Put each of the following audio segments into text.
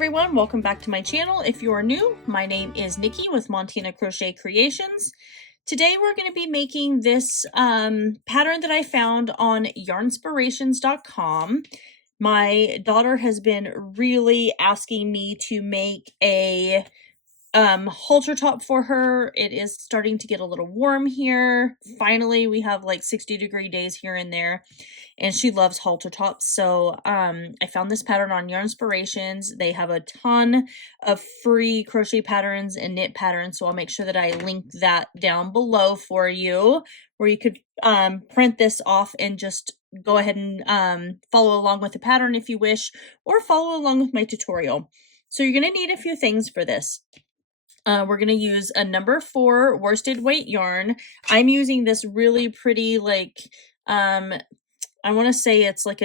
everyone, welcome back to my channel. If you are new, my name is Nikki with Montana Crochet Creations. Today we're going to be making this pattern that I found on yarnspirations.com. My daughter has been really asking me to make a halter top for her. It is starting to get a little warm here. Finally, we have like 60-degree days here and there, and she loves halter tops. So I found this pattern on Yarnspirations. They have a ton of free crochet patterns and knit patterns, so I'll make sure that I link that down below for you, where you could print this off and just go ahead and follow along with the pattern if you wish, or follow along with my tutorial. So you're going to need a few things for this. We're going to use a number 4 worsted weight yarn. I'm using this really pretty, like, I want to say it's like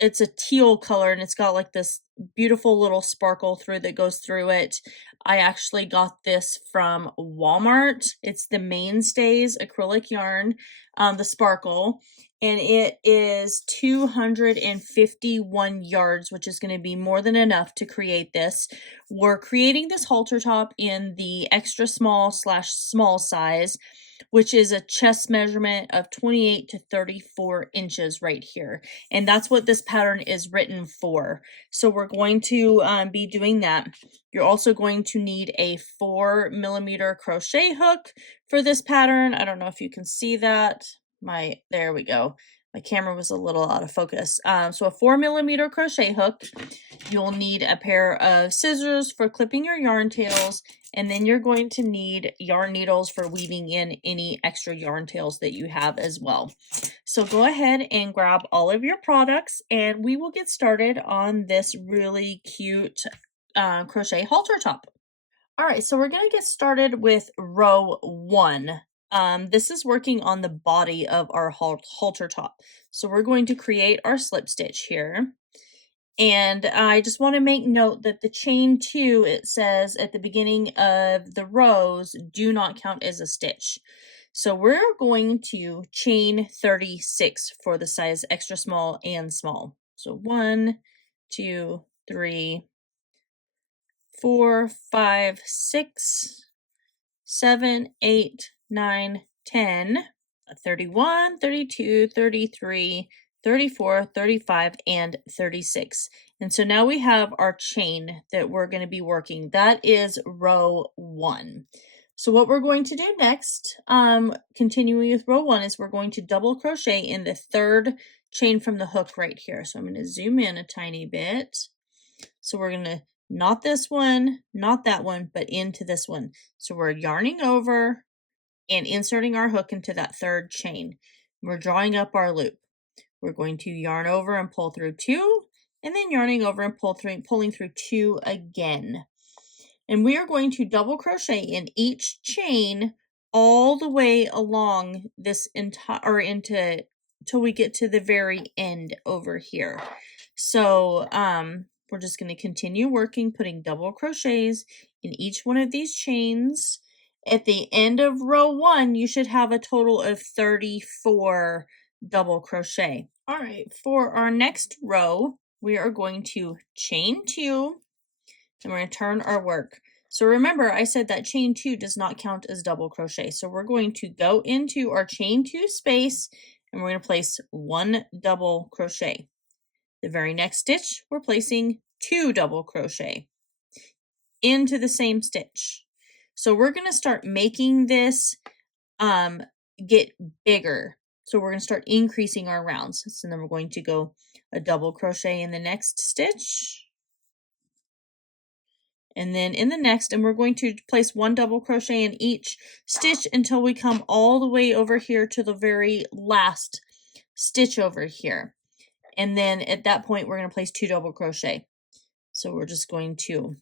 it's a teal color, and it's got like this beautiful little sparkle through that goes through it. I actually got this from Walmart. It's the Mainstays acrylic yarn, the sparkle, and it is 251 yards, which is going to be more than enough to create this. We're creating this halter top in the extra small / small size, which is a chest measurement of 28 to 34 inches right here. And that's what this pattern is written for. So we're going to be doing that. You're also going to need a 4mm crochet hook for this pattern. I don't know if you can see that. There we go. My camera was a little out of focus. So a 4mm crochet hook. You'll need a pair of scissors for clipping your yarn tails, and then you're going to need yarn needles for weaving in any extra yarn tails that you have as well. So go ahead and grab all of your products, and we will get started on this really cute crochet halter top. All right, so we're going to get started with row 1. This is working on the body of our halter top. So we're going to create our slip stitch here. And I just want to make note that the chain 2, it says at the beginning of the rows, do not count as a stitch. So we're going to chain 36 for the size extra small and small. So 1, 2, 3, 4, 5, 6, 7, 8, 9, 10, 31, 32, 33, 34, 35, and 36. And so now we have our chain that we're going to be working. That is row 1. So what we're going to do next, continuing with row 1, is we're going to double crochet in the 3rd chain from the hook right here. So I'm going to zoom in a tiny bit. So we're going to not this one, not that one, but into this one. So we're yarning over and inserting our hook into that 3rd chain. We're drawing up our loop. We're going to yarn over and pull through 2, and then yarning over and pulling through 2 again. And we are going to double crochet in each chain all the way along this till we get to the very end over here. So we're just going to continue working, putting double crochets in each one of these chains. At the end of row 1, you should have a total of 34 double crochet. All right, for our next row, we are going to chain 2, and we're going to turn our work. So remember, I said that chain 2 does not count as double crochet. So we're going to go into our chain 2 space, and we're going to place 1 double crochet. The very next stitch, we're placing 2 double crochet into the same stitch. So we're going to start making this get bigger. So we're going to start increasing our rounds. So then we're going to go a double crochet in the next stitch, and then in the next, and we're going to place 1 double crochet in each stitch until we come all the way over here to the very last stitch over here. And then at that point, we're going to place 2 double crochet. So we're just going to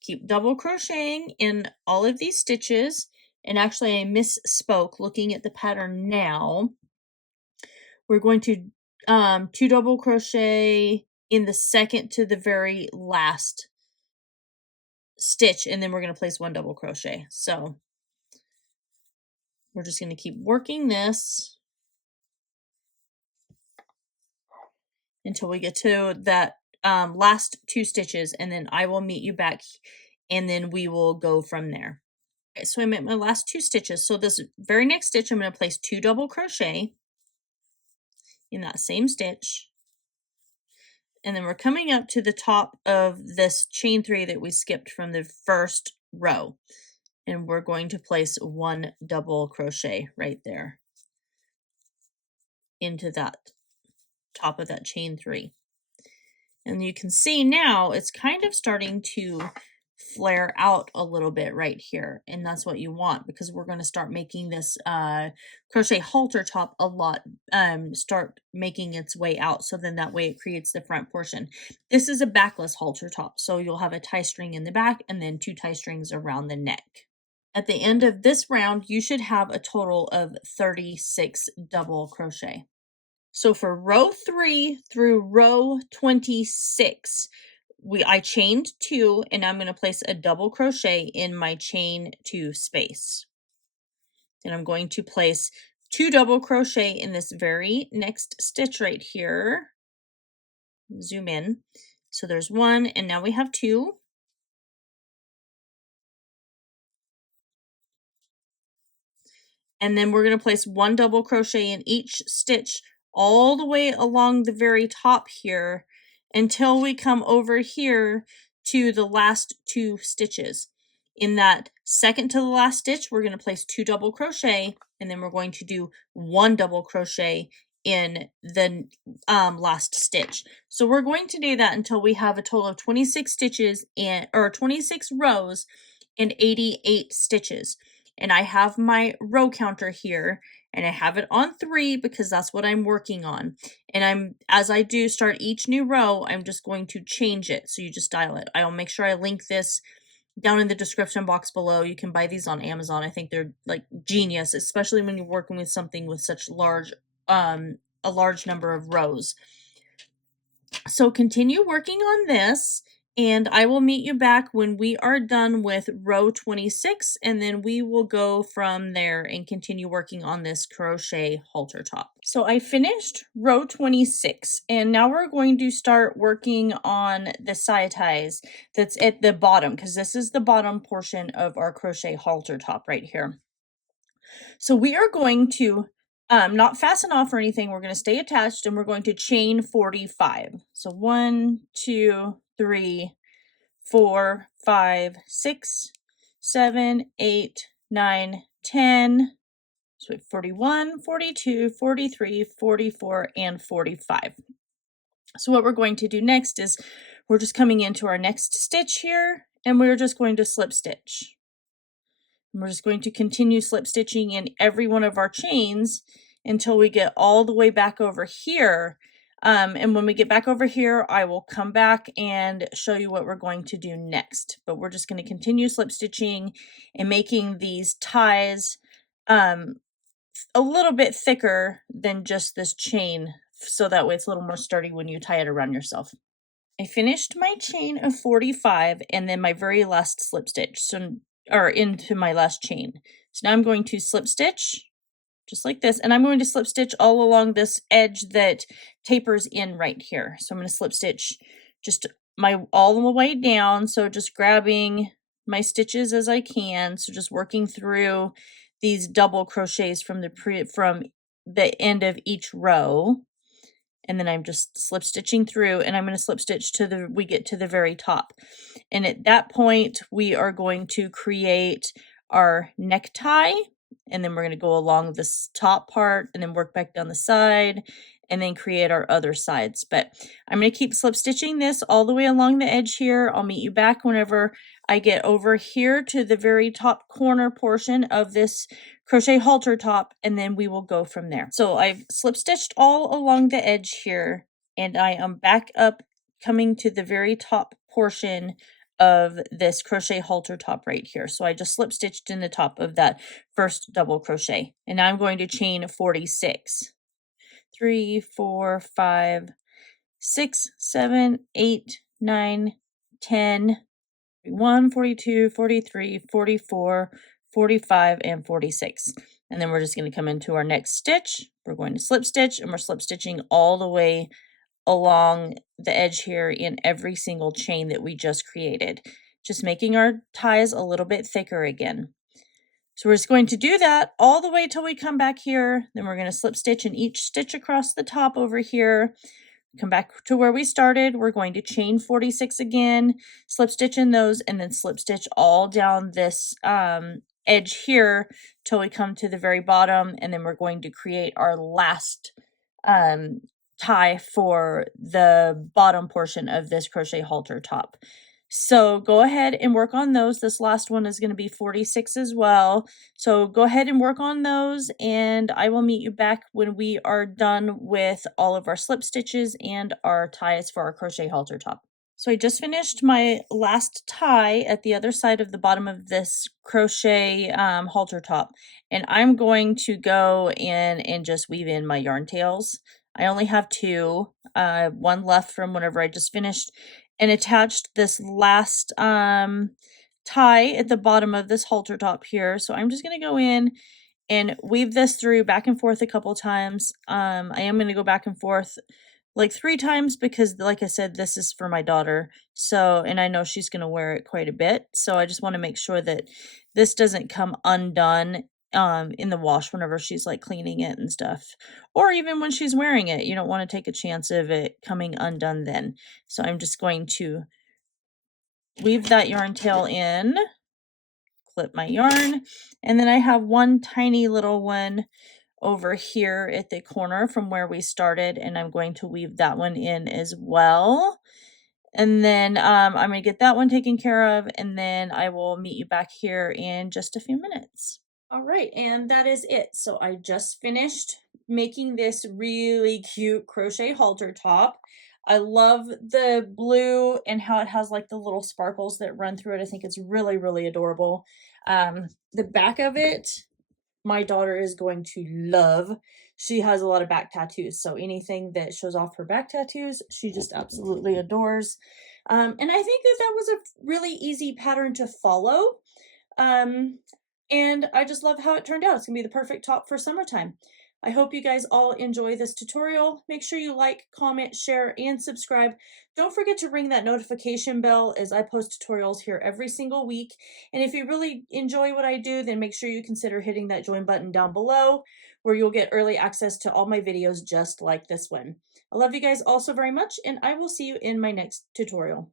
keep double crocheting in all of these stitches. And actually, I misspoke looking at the pattern now. We're going to 2 double crochet in the 2nd to the very last stitch, and then we're going to place 1 double crochet. So we're just going to keep working this until we get to that last 2 stitches, and then I will meet you back, and then we will go from there. Okay, so I'm at my last 2 stitches. So this very next stitch, I'm going to place 2 double crochet in that same stitch. And then we're coming up to the top of this chain 3 that we skipped from the first row. And we're going to place 1 double crochet right there into that top of that chain 3. And you can see now it's kind of starting to flare out a little bit right here, and that's what you want, because we're going to start making this crochet halter top a lot, start making its way out, so then that way it creates the front portion. This is a backless halter top, so you'll have a tie string in the back and then 2 tie strings around the neck. At the end of this round, you should have a total of 36 double crochet. So for row 3 through row 26, I chained 2, and I'm going to place a double crochet in my chain 2 space. Then I'm going to place 2 double crochet in this very next stitch right here. Zoom in. So there's 1, and now we have 2. And then we're going to place 1 double crochet in each stitch all the way along the very top here until we come over here to the last 2 stitches. In that second to the last stitch, we're going to place 2 double crochet, and then we're going to do 1 double crochet in the last stitch. So we're going to do that until we have a total of 26 stitches or 26 rows and 88 stitches. And I have my row counter here, and I have it on 3 because that's what I'm working on. And as I do start each new row, I'm just going to change it. So you just dial it. I'll make sure I link this down in the description box below. You can buy these on Amazon. I think they're like genius, especially when you're working with something with such a large number of rows. So continue working on this, and I will meet you back when we are done with row 26, and then we will go from there and continue working on this crochet halter top. So I finished row 26, and now we're going to start working on the side ties that's at the bottom, because this is the bottom portion of our crochet halter top right here. So we are going to not fasten off or anything. We're going to stay attached, and we're going to chain 45. So 1, 2, 3, 4, 5, 6, 7, 8, 9, 10. So we have 41, 42, 43, 44, and 45. So what we're going to do next is we're just coming into our next stitch here, and we're just going to slip stitch. And we're just going to continue slip stitching in every one of our chains until we get all the way back over here. And when we get back over here, I will come back and show you what we're going to do next. But we're just going to continue slip stitching and making these ties a little bit thicker than just this chain, so that way it's a little more sturdy when you tie it around yourself. I finished my chain of 45 and then my very last slip stitch, or into my last chain. So now I'm going to slip stitch just like this, and I'm going to slip stitch all along this edge that tapers in right here. So I'm going to slip stitch just all the way down, so just grabbing my stitches as I can, so just working through these double crochets from the end of each row. And then I'm just slip stitching through, and I'm going to slip stitch we get to the very top. And at that point, we are going to create our necktie, and then we're going to go along this top part and then work back down the side and then create our other sides. But I'm going to keep slip stitching this all the way along the edge here. I'll meet you back whenever I get over here to the very top corner portion of this crochet halter top, and then we will go from there. So I've slip stitched all along the edge here, and I am back up coming to the very top portion of this crochet halter top right here. So I just slip stitched in the top of that first double crochet, and now I'm going to chain 46. 3, 4, 5, 6, 7, 8, 9, 10, 41, 42, 43, 44, 45, and 46. And then we're just going to come into our next stitch. We're going to slip stitch, and we're slip stitching all the way along the edge here in every single chain that we just created, just making our ties a little bit thicker again. So we're just going to do that all the way till we come back here. Then we're going to slip stitch in each stitch across the top over here. Come back to where we started. We're going to chain 46 again, slip stitch in those, and then slip stitch all down this edge here till we come to the very bottom, and then we're going to create our last tie for the bottom portion of this crochet halter top. So go ahead and work on those. This last one is going to be 46 as well. So go ahead and work on those, and I will meet you back when we are done with all of our slip stitches and our ties for our crochet halter top. So I just finished my last tie at the other side of the bottom of this crochet halter top, and I'm going to go in and just weave in my yarn tails. I only have two, one left from whenever I just finished, and attached this last tie at the bottom of this halter top here. So I'm just going to go in and weave this through back and forth a couple times. I am going to go back and forth like 3 times because, like I said, this is for my daughter. So, and I know she's going to wear it quite a bit. So I just want to make sure that this doesn't come undone in the wash whenever she's like cleaning it and stuff, or even when she's wearing it. You don't want to take a chance of it coming undone then. So I'm just going to weave that yarn tail in, clip my yarn, and then I have one tiny little one over here at the corner from where we started, and I'm going to weave that one in as well. And then I'm going to get that one taken care of, and then I will meet you back here in just a few minutes. All right, and that is it. So I just finished making this really cute crochet halter top. I love the blue and how it has like the little sparkles that run through it. I think it's really, really adorable. The back of it, my daughter is going to love. She has a lot of back tattoos, so anything that shows off her back tattoos, she just absolutely adores. And I think that that was a really easy pattern to follow. And I just love how it turned out. It's gonna be the perfect top for summertime. I hope you guys all enjoy this tutorial. Make sure you like, comment, share, and subscribe. Don't forget to ring that notification bell as I post tutorials here every single week. And if you really enjoy what I do, then make sure you consider hitting that join button down below, where you'll get early access to all my videos just like this one. I love you guys all so very much, and I will see you in my next tutorial.